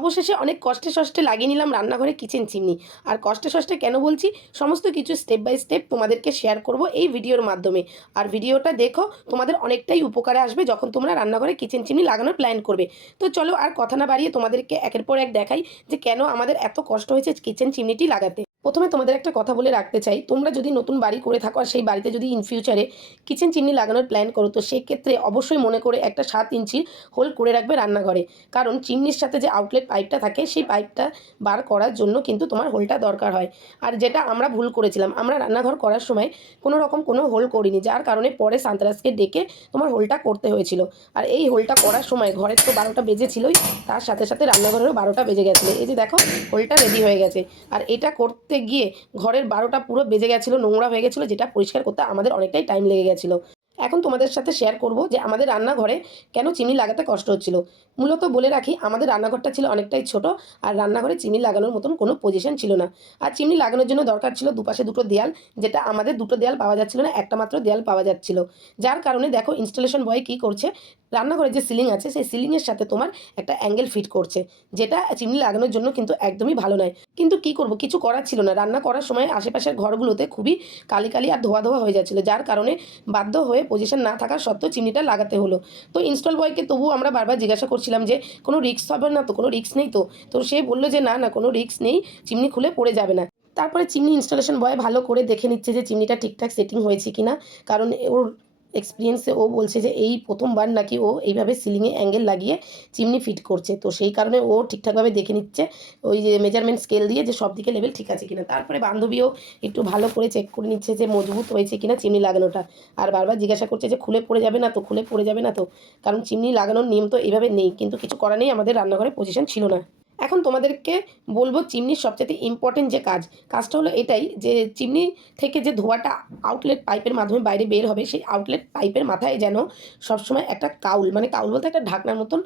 অবশেষে অনেক কষ্টে সষ্টে লাগিয়ে নিলাম রান্নাঘরে কিচেন চিমনি। আর কষ্টে সষ্টে কেন বলছি? সমস্ত কিছু স্টেপ বাই স্টেপ তোমাদেরকে শেয়ার করব এই ভিডিওর মাধ্যমে। আর ভিডিওটা দেখো, তোমাদের অনেকটাই উপকারে আসবে যখন তোমরা রান্নাঘরে কিচেন চিমনি লাগানোর প্ল্যান করবে। তো চলো আর কথা না বাড়িয়ে তোমাদেরকে একের পর এক দেখাই যে কেন আমাদের এত কষ্ট হয়েছে কিচেন চিমনিটি লাগাতে। প্রথমে তোমাদের একটা কথা বলে রাখতে চাই। তোমরা যদি নতুন বাড়ি করে থাকো আর সেই বাড়িতে যদি ইন ফিউচারে কিচেন চিমনি লাগানোর প্ল্যান করো, তো সেক্ষেত্রে অবশ্যই মনে করে একটা সাত ইঞ্চি হোল করে রাখবে রান্নাঘরে। কারণ চিমনির সাথে যে আউটলেট পাইপটা থাকে, সেই পাইপটা বার করার জন্য কিন্তু তোমার হোলটা দরকার হয়। আর যেটা আমরা ভুল করেছিলাম, আমরা রান্নাঘর করার সময় কোনো রকম কোনো হোল করিনি, যার কারণে পরে সান্তারাসকে ডেকে তোমার হোলটা করতে হয়েছিল। আর এই হোলটা করার সময় ঘরের তো বারোটা বেজেছিলই, তার সাথে সাথে রান্নাঘরেরও বারোটা বেজে গেছিল। এই যে দেখো হোলটা রেডি হয়ে গেছে। আর এটা করতে গিয়ে ঘরের বারোটা পুরো বেজে গেছিল, নোংরা হয়ে গেছিল, যেটা পরিষ্কার করতে আমাদের অনেকটাই টাইম লেগে গেছিল। এখন তোমাদের সাথে শেয়ার করব যে আমাদের রান্নাঘরে কেন চিমনি লাগাতে কষ্ট হচ্ছিল। মূলত বলে রাখি, আমাদের রান্নাঘরটা ছিল অনেকটাই ছোট, আর রান্নাঘরে চিনি লাগানোর মতন কোনো পজিশন ছিল না। আর চিমনি লাগানোর জন্য দরকার ছিল দুপাশে দুটো দেয়াল, যেটা আমাদের দুটো দেয়াল পাওয়া যাচ্ছিল না, একটা মাত্র দেয়াল পাওয়া যাচ্ছিল। যার কারণে দেখো ইনস্টলেশন বয় কী করছে রান্নাঘরে যে সিলিং আছে, সেই সিলিংয়ের সাথে তোমার একটা অ্যাঙ্গেল ফিট করছে, যেটা চিমনি লাগানোর জন্য কিন্তু একদমই ভালো নয়। কিন্তু কি করব? কিছু করার ছিল না। রান্না করার সময় আশেপাশের ঘরগুলোতে খুবই কালি কালি আর ধোয়া ধোয়া হয়ে যাচ্ছিল, যার কারণে বাধ্য হয়ে পজিশন না থাকা সত্ত্বেও চিমনিটা লাগাতে হলো। তো ইনস্টল বয়কে তবু আমরা বারবার জিজ্ঞাসা করছিলাম যে, কোনো রিস্ক হবে না তো? কোনো রিস্ক নেই তো? তো সে বলল যে, না না, কোনো রিস্ক নেই। চিমনি খুলে পড়ে যাবে না। তারপরে চিমনি ইনস্টলেশন বয় ভালো করে দেখে নিচ্ছে যে, চিমনিটা ঠিকঠাক সেটিং হয়েছে কিনা। কারণ ওর এক্সপিরিয়েন্সে ও বলছে যে এই প্রথমবার নাকি ও এইভাবে সিলিংয়ে অ্যাঙ্গেল লাগিয়ে চিমনি ফিট করছে। তো সেই কারণে ও ঠিকঠাকভাবে দেখে নিচ্ছে, ওই যে মেজারমেন্ট স্কেল দিয়ে যে সব দিকে লেভেল ঠিক আছে কিনা। তারপরে বান্ধবীও একটু ভালো করে চেক করে নিচ্ছে যে মজবুত হয়েছে কিনা চিমনি লাগানোটা। আর বারবার জিজ্ঞাসা করছে যে খুলে পড়ে যাবে না তো, খুলে পড়ে যাবে না তো। কারণ চিমনি লাগানোর নিয়ম তো এইভাবে নেই, কিন্তু কিছু করা নেই, আমাদের রান্নাঘরে পজিশন ছিল না। এখন তোমাদেরকে বলব চিমনির সবচেয়ে ইম্পর্টেন্ট যে কাজ, কাজটা হলো এটাই যে চিমনি থেকে যে ধোয়াটা আউটলেট পাইপের মাধ্যমে বাইরে বের হবে, সেই আউটলেট পাইপের মাথায় যেন সবসময় একটা কাউল মানে কাউল বলতে একটা ঢাকনার মতন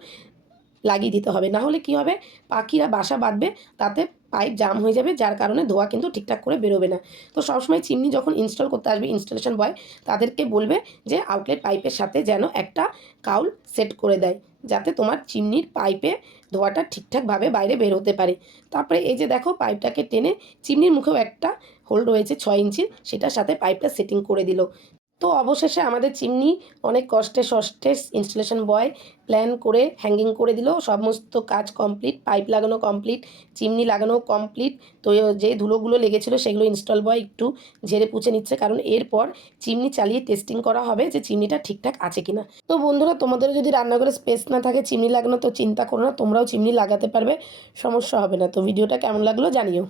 লাগিয়ে দিতে হবে। না হলে কি হবে? পাখিরা বাসা বাঁধবে, তাতে পাইপ জাম হয়ে যাবে, যার কারণে ধোয়া কিন্তু ঠিকঠাক করে বেরোবে না। তো সবসময় চিমনি যখন ইনস্টল করতে আসবে ইনস্টলেশন বয় তাদেরকে বলবে যে আউটলেট পাইপের সাথে যেন একটা কাউল সেট করে দেয়, যাতে তোমার চিমনির পাইপে ধোয়াটা ঠিকঠাকভাবে বাইরে বের হতে পারে। তারপরে এই যে দেখো পাইপটাকে টেনে চিমনির মুখেও একটা হোল রয়েছে, ছয় ইঞ্চির সেটার সাথে পাইপটা সেটিং করে দিল। তো অবশেষে আমাদের চিমনি অনেক কষ্টে সষ্টে ইনস্টলেশন বয় প্ল্যান করে হ্যাঙ্গিং করে দিল। সমস্ত কাজ কমপ্লিট পাইপ লাগানো কমপ্লিট চিমনি লাগানো কমপ্লিট তো যে ধুলোগুলো লেগেছিলো সেগুলো ইনস্টল বয় একটু ঝেড়ে পুছে নিচ্ছে, কারণ এরপর চিমনি চালিয়ে টেস্টিং করা হবে যে চিমনিটা ঠিকঠাক আছে কিনা। তো বন্ধুরা তোমাদেরও যদি রান্নাঘরে স্পেস না থাকে চিমনি লাগানো, তো চিন্তা করো না, তোমরাও চিমনি লাগাতে পারবে, সমস্যা হবে না। তো ভিডিওটা কেমন লাগল জানিও।